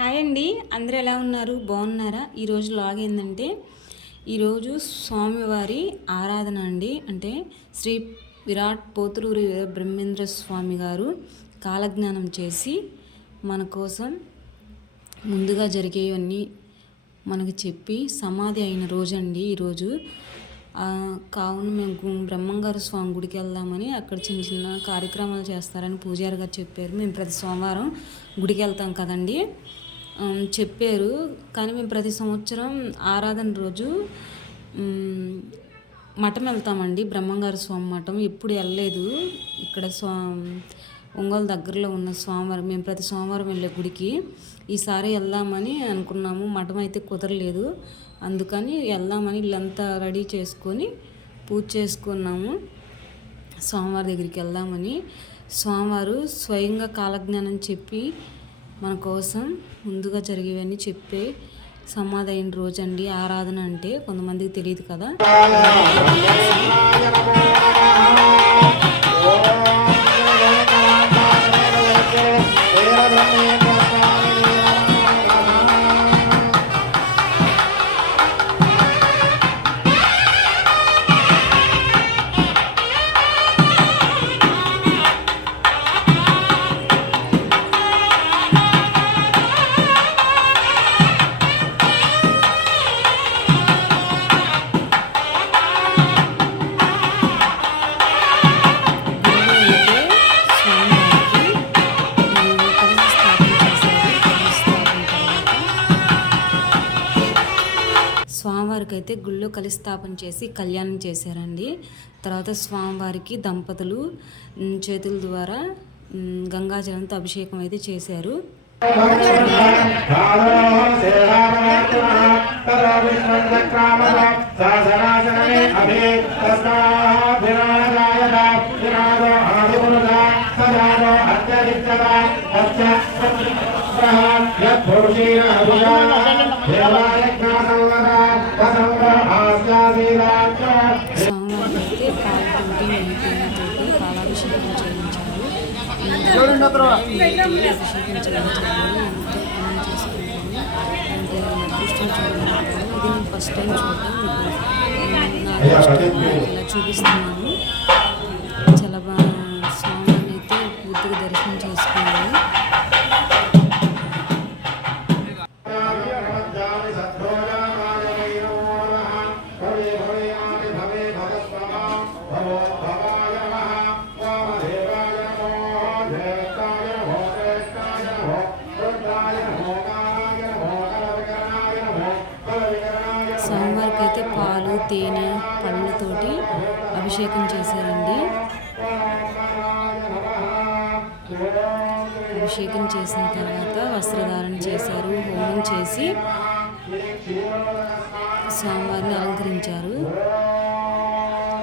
Hi అండి, అందరూ ఎలా ఉన్నారు? బాగున్నారా? ఈరోజు లాగ్ ఏంటంటే ఈరోజు స్వామివారి ఆరాధన అండి. అంటే శ్రీ విరాట్ పోతులూరి బ్రహ్మేంద్ర స్వామి గారు కాలజ్ఞానం చేసి మన కోసం ముందుగా జరిగేవన్నీ మనకు చెప్పి సమాధి అయిన రోజు అండి ఈరోజు. కావున మేము బ్రహ్మంగారు స్వామి గుడికి వెళ్దామని అక్కడ చిన్న చిన్న కార్యక్రమాలు చేస్తారని పూజారి గారు చెప్పారు. మేము ప్రతి సోమవారం గుడికి వెళ్తాం కదండి, చెప్పారు. కానీ మేము ప్రతి సంవత్సరం ఆరాధన రోజు మఠం వెళ్తామండి, బ్రహ్మంగారు స్వామి మఠం. ఎప్పుడు వెళ్ళలేదు. ఇక్కడ ఒంగోలు దగ్గరలో ఉన్న స్వామివారం, మేము ప్రతి సోమవారం వెళ్ళే గుడికి ఈసారి వెళ్దామని అనుకున్నాము. మఠం అయితే కుదరలేదు, అందుకని వెళ్దామని ఇల్లంతా రెడీ చేసుకొని పూజ చేసుకున్నాము. స్వామివారి దగ్గరికి వెళ్దామని స్వామివారు స్వయంగా కాలజ్ఞానం చెప్పి మన కోసం ముందుగా జరిగేవన్నీ చెప్పే సమాధి అయిన రోజు అండి ఆరాధన అంటే. కొంతమందికి తెలియదు కదా. స్వామివారికి అయితే గుళ్ళో కలిస్థాపన చేసి కళ్యాణం చేశారండి. తర్వాత స్వామివారికి దంపతులు చేతుల ద్వారా గంగాజలంతో అభిషేకం అయితే చేశారు. స్వామివారికి అయితే పాలతోటి నెయ్యితోటి పాలాభిషేకం చేయించారు. అభిషేకం చేయించారు. ఎంతో పుణ్యం చేసుకుంటాము అంటే అదృష్టం చూడాలి. ఇది నేను ఫస్ట్ టైం చూడటం, ఇలా చూపిస్తున్నాను. చాలా బాగా స్వామిని అయితే పూర్తిగా దర్శనం చేసుకున్నాను. స్వామివారికి అయితే పాలు తేనె పళ్ళతోటి అభిషేకం చేశారండి. అభిషేకం చేసిన తర్వాత వస్త్రధారణ చేశారు. హోమం చేసి స్వామివారిని అలంకరించారు.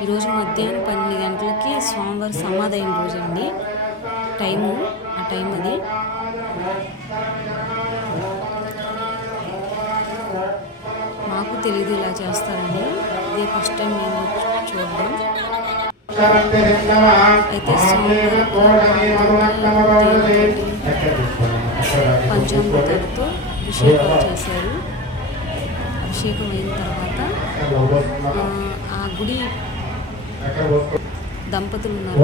ఈరోజు మధ్యాహ్నం 12 గంటలకి స్వామివారి సమాధి అయిన రోజు అండి. ఆ టైం అది. మాకు తెలియదు ఇలా చేస్తారని. ఇదే ఫస్ట్ టైం మేము చూద్దాం. అయితే పంచామృతాలతో అభిషేకం చేశారు. అభిషేకం అయిన తర్వాత ఆ గుడి దంపతులు ఉన్నారు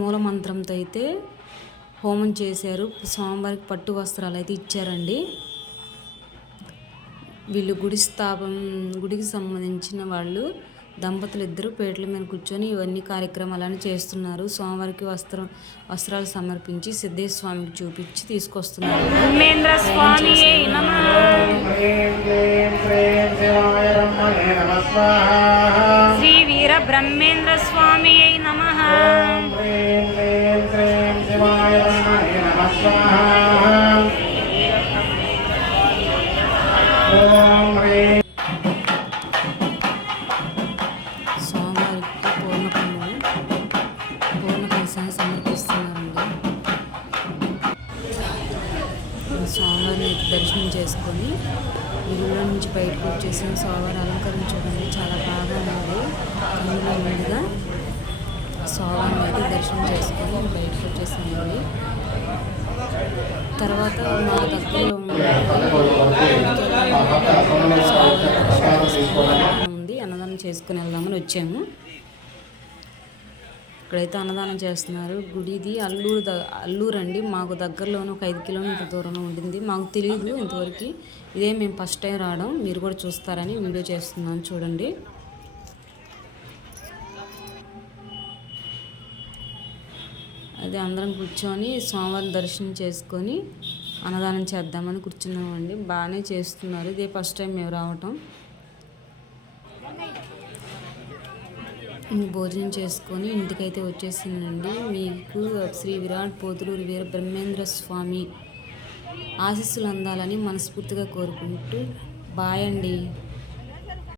మూలమంత్రంతో అయితే హోమం చేశారు. స్వామివారికి పట్టు వస్త్రాలు అయితే ఇచ్చారండి. వీళ్ళు గుడికి సంబంధించిన వాళ్ళు దంపతులు ఇద్దరు పీటల మీద కూర్చొని ఇవన్నీ కార్యక్రమాలను చేస్తున్నారు. స్వామివారికి వస్త్రాలు సమర్పించి సిద్ధేశ్వర స్వామికి చూపించి తీసుకొస్తున్నారు. శ్రీ వీర బ్రహ్మేంద్ర స్వామి నమః. స్వామివారికి పూర్ణ కలశాన్ని సమర్పిస్తున్నారండి. స్వామివారిని దర్శనం చేసుకొని గుడిలో నుంచి బయటకు వచ్చేసిన స్వామివారి అలంకరణ చూడండి, చాలా బాగా ఉంది. అందులో ముందుగా స్వామివారిని అయితే దర్శనం చేసుకొని బయటకు వచ్చేసానండి. తర్వాత మా దగ్గరలో ఉంది, అన్నదానం చేసుకుని వెళ్దామని వచ్చాము. ఇక్కడైతే అన్నదానం చేస్తున్నారు. గుడిది అల్లూరు అండి, మాకు దగ్గరలోనే ఒక 5 కిలోమీటర్ల దూరంలో ఉంటుంది. మాకు తెలియదు ఇంతవరకు, ఇదే మేము ఫస్ట్ టైం రావడం. మీరు కూడా చూస్తారని వీడియో చేస్తున్నాను చూడండి. అదే అందరం కూర్చొని స్వామివారిని దర్శనం చేసుకొని అన్నదానం చేద్దామని కూర్చున్నామండి. బాగానే చేస్తున్నారు, ఇదే ఫస్ట్ టైం మేము రావటం. భోజనం చేసుకొని ఇంటికైతే వచ్చేసిందండి. మీకు శ్రీ విరాట్ పోతులూరి వీర బ్రహ్మేంద్ర స్వామి ఆశీస్సులు అందాలని మనస్ఫూర్తిగా కోరుకుంటూ బాయ్ అండి.